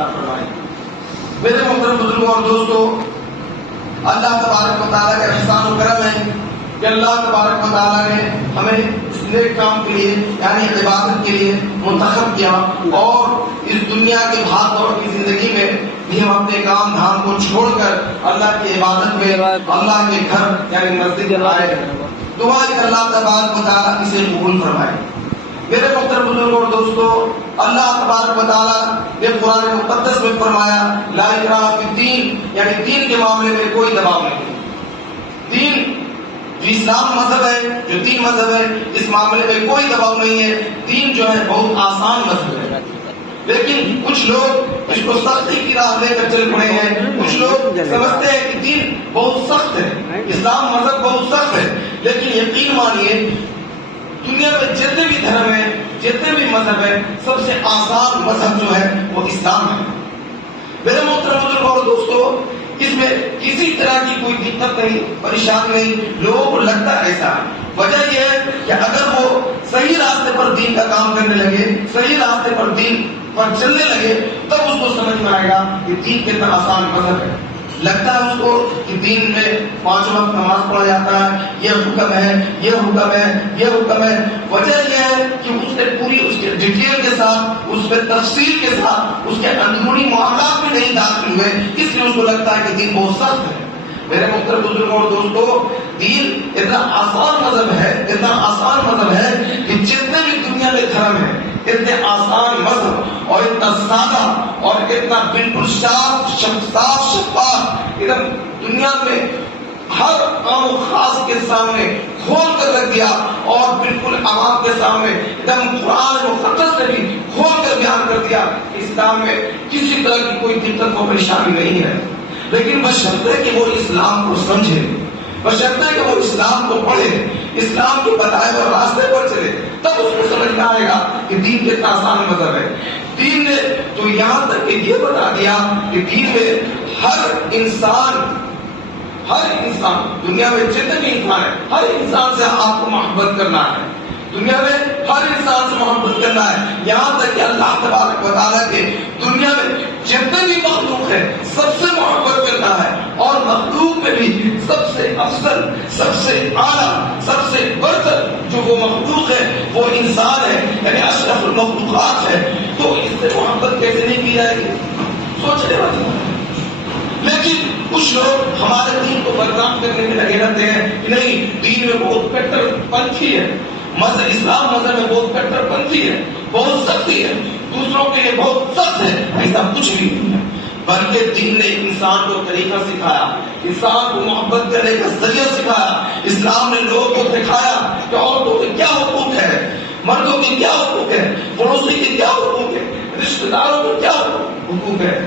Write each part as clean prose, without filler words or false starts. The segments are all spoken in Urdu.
عطا فرمائے۔ میرے محترم بزرگوں اور دوستو، اللہ تبارک و تعالیٰ کا احسان و کرم ہے کہ اللہ تبارک و تعالیٰ نے ہمیں اس نیک کام کے لیے یعنی عبادت کے لیے منتخب کیا، اور اس دنیا کے بھاگ دوڑ کی زندگی میں بھی ہم اپنے کام دھام کو چھوڑ کر اللہ کی عبادت میں اللہ کے گھر یعنی مسجد میں آئے۔ دعا کہ اللہ تبارک و تعالیٰ اسے قبول فرمائے۔ میرے محترم بزرگوں اور دوستو، اللہ تبارک و تعالیٰ نے قرآن مقدس میں فرمایا لا اکراہ فی الدین، یعنی دین کے معاملے میں کوئی دباؤ نہیں۔ دین جو اسلام مذہب ہے، جو دین مذہب ہے، اس معاملے میں کوئی دباؤ نہیں ہے۔ دین جو ہے بہت آسان مذہب ہے، لیکن کچھ لوگ اس کو سختی کی راہ لے کر چل پڑے ہیں۔ کچھ لوگ سمجھتے ہیں کہ دین بہت سخت ہے، اسلام مذہب بہت سخت ہے، لیکن یقین مانیے دنیا میں جتنے بھی دھرم ہیں، جتنے بھی مذہب ہیں، سب سے آسان مذہب جو ہے وہ اسلام ہے۔ میرے محترم بزرگوں اور دوستو، اس میں کسی طرح کی کوئی دقت نہیں، پریشانی نہیں۔ لوگوں کو لگتا ایسا ہے، وجہ یہ ہے کہ اگر وہ صحیح راستے پر دین کا کام کرنے لگے، صحیح راستے پر دین پر چلنے لگے، تب اس کو سمجھ میں آئے گا کہ دین کتنا آسان مذہب ہے۔ لگتا ہے اس کو کہ دین میں 5 وقت نماز پڑھا جاتا ہے، یہ حکم ہے، یہ حکم ہے، یہ حکم ہے۔ وجہ یہ ہے کہ اس نے پوری اس کے ڈیٹیل کے ساتھ، اس پہ تفصیل کے ساتھ، اس کے اندرونی معاملات میں نہیں داخل ہوئے، اس لیے اس کو لگتا ہے کہ دین بہت سخت ہے۔ میرے محترم بزرگوں اور دوستو، دین اتنا آسان مذہب ہے، اتنا آسان مذہب ہے کہ جتنے بھی دنیا میں دھرم ہیں، اتنے آسان مذہب اور اتنا سادہ اور اتنا بالکل صاف شفاف ادھر دنیا میں ہر عام و خاص کے سامنے کھول کر رکھ دیا، اور بالکل عوام کے سامنے ایک دم قرآن مقدس نے بھی کھول کر بیان کر دیا۔ اسلام میں کسی طرح کی کوئی دقت و پریشانی نہیں ہے، لیکن بشرطے کہ وہ اسلام کو سمجھے، بشرطے کہ وہ اسلام کو پڑھے، اسلام کے بتائے ہوئے راستے پر چلے، تب اس کو سمجھ میں آئے گا کہ دین کتنا آسان مذہب ہے۔ دین نے تو یہاں تک کہ یہ بتا دیا کہ دین میں ہر انسان دنیا میں جتنے بھی انسان ہیں، ہر انسان سے آپ کو محبت کرنا ہے، دنیا میں ہر انسان سے محبت کرنا ہے۔ یہاں تک کہ اللہ تبارک و تعالیٰ کے دنیا میں جتنے بھی مخلوق ہیں سب سے محبت کرنا ہے، اور مخلوق میں بھی سب سے افضل، سب سے اعلیٰ، سب سے برتر جو وہ مخلوق ہے وہ انسان ہے، یعنی اشرف المخلوقات ہے۔ تو اس سے محبت کیسے نہیں کی جائے گی؟ سوچنے والی بات ہے۔ لیکن کچھ لوگ ہمارے دین کو بدنام کرنے میں لگے رہتے ہیں کہ نہیں، دین میں بہت کٹر پنتھی ہے، اسلام مذہب میں بہت کٹر پنتھی ہے، بہت سختی ہے، دوسروں کے لیے بہت سخت ہے۔ ایسا کچھ بھی نہیں ہے، بلکہ دین نے انسان کو طریقہ سکھایا، انسان کو محبت کرنے کا ذریعہ سکھایا۔ اسلام نے لوگوں کو دکھایا کہ عورتوں کے کیا حقوق ہے، مردوں کے کیا حقوق ہے، پڑوسی کے کیا حقوق ہے، رشتہ داروں کے کیا حقوق ہے۔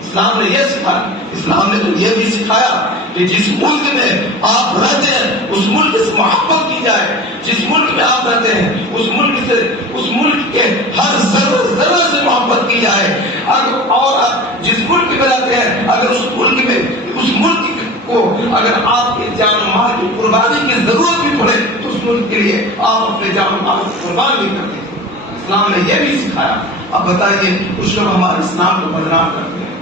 اسلام نے یہ سکھایا، اسلام نے تو یہ بھی سکھایا کہ جس ملک میں آپ رہتے ہیں اس ملک سے محبت کی جائے، جس ملک میں آپ رہتے ہیں اس ملک کے ہر ذرہ سے محبت کی جائے، اور جس ملک میں رہتے ہیں اگر اس ملک کو اگر آپ کے جان و مال کی قربانی کی ضرورت بھی پڑے تو اس ملک کے لیے آپ اپنے جان و مال کو قربان بھی کرتے ہیں۔ اسلام نے یہ بھی سکھایا۔ اب بتائیے، کچھ لوگ ہمارے اسلام کو بدنام کرتے ہیں،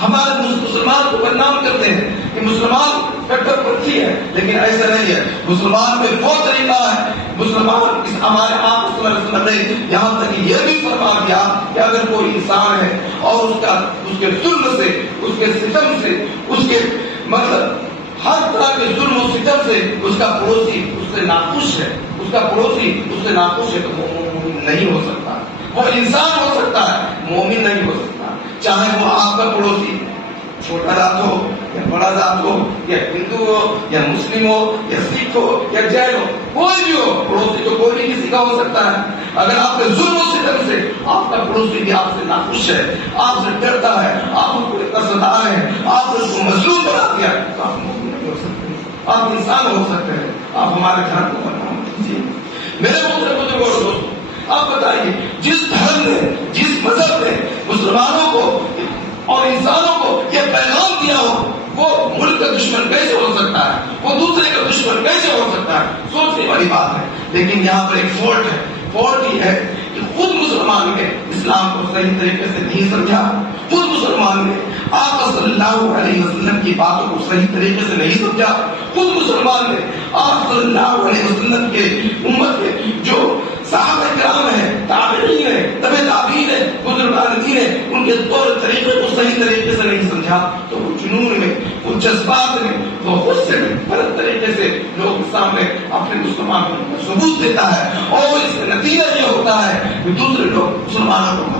ہمارے مسلمان کو بدنام کرتے ہیں کہ مسلمان کٹر پنتھی ہے، لیکن ایسا نہیں ہے۔ مسلمان میں وہ طریقہ ہے، مسلمان ہمارے آپ صلی اللہ علیہ وسلم نے یہاں تک یہ بھی فرما دیا کہ اگر کوئی انسان ہے اور اس کے ظلم سے، اس کے ستم سے، اس کے مطلب ہر طرح کے ظلم و ستم سے اس کا پڑوسی اس سے ناخوش ہے، اس کا پڑوسی اس سے ناخوش ہے، تو وہ مومن نہیں ہو سکتا۔ وہ انسان ہو سکتا ہے، مومن نہیں ہو سکتا، چاہے وہ آپ کا پڑوسی چھوٹا ذات ہو یا بڑا ذات ہو، یا ہندو ہو یا مسلم ہو یا سکھ ہو یا جین ہو، کوئی بھی ہو، پڑوسی تو کوئی بھی کسی کا ہو سکتا ہے۔ اگر آپ کے ظلم و ستم سے آپ کا پڑوسی بھی آپ سے ناخوش ہے، آپ سے ڈرتا ہے، آپ اس کو قصدار ہیں، آپ نے اس کو مظلوم بنا دیا، تو آپ مومن نہیں ہو سکتے، آپ انسان ہو سکتے ہیں۔ آپ ہمارے گھر کو بدنام کیجیے۔ میرے محترم بزرگوں اور دوستوں، آپ بتائیے، جس دھرم نے، جس مذہب نے مسلمانوں کو اور انسانوں کو یہ پیغام دیا ہو، وہ ملک کا دشمن کیسے ہو سکتا ہے، وہ دوسرے کا دشمن کیسے ہو سکتا ہے؟ سوچنے والی بات ہے۔ لیکن یہاں پر ایک فالٹ ہے، فالٹ یہ ہے کہ خود مسلمان کے اسلام کو صحیح طریقے سے نہیں سمجھا، خود مسلمان نے آقا صلی اللہ علیہ وسلم کی باتوں کو صحیح طریقے سے نہیں سمجھا، خود مسلمان نے آقا صلی اللہ علیہ وسلم کے امت کے جو صحابہ کرام ہیں، تابعین ہیں، تبع تابعین ہیں، بزرگان دین ہیں، ان کے طور طریقے کو صحیح طریقے سے نہیں سمجھا، تو وہ جنون میں، وہ جذبات میں، وہ غصے میں غلط طریقے سے لوگوں کے سامنے اپنے مسلمان کو ثبوت دیتا ہے، اور اس کا نتیجہ یہ ہوتا ہے کہ دوسرے لوگ مسلمانوں کو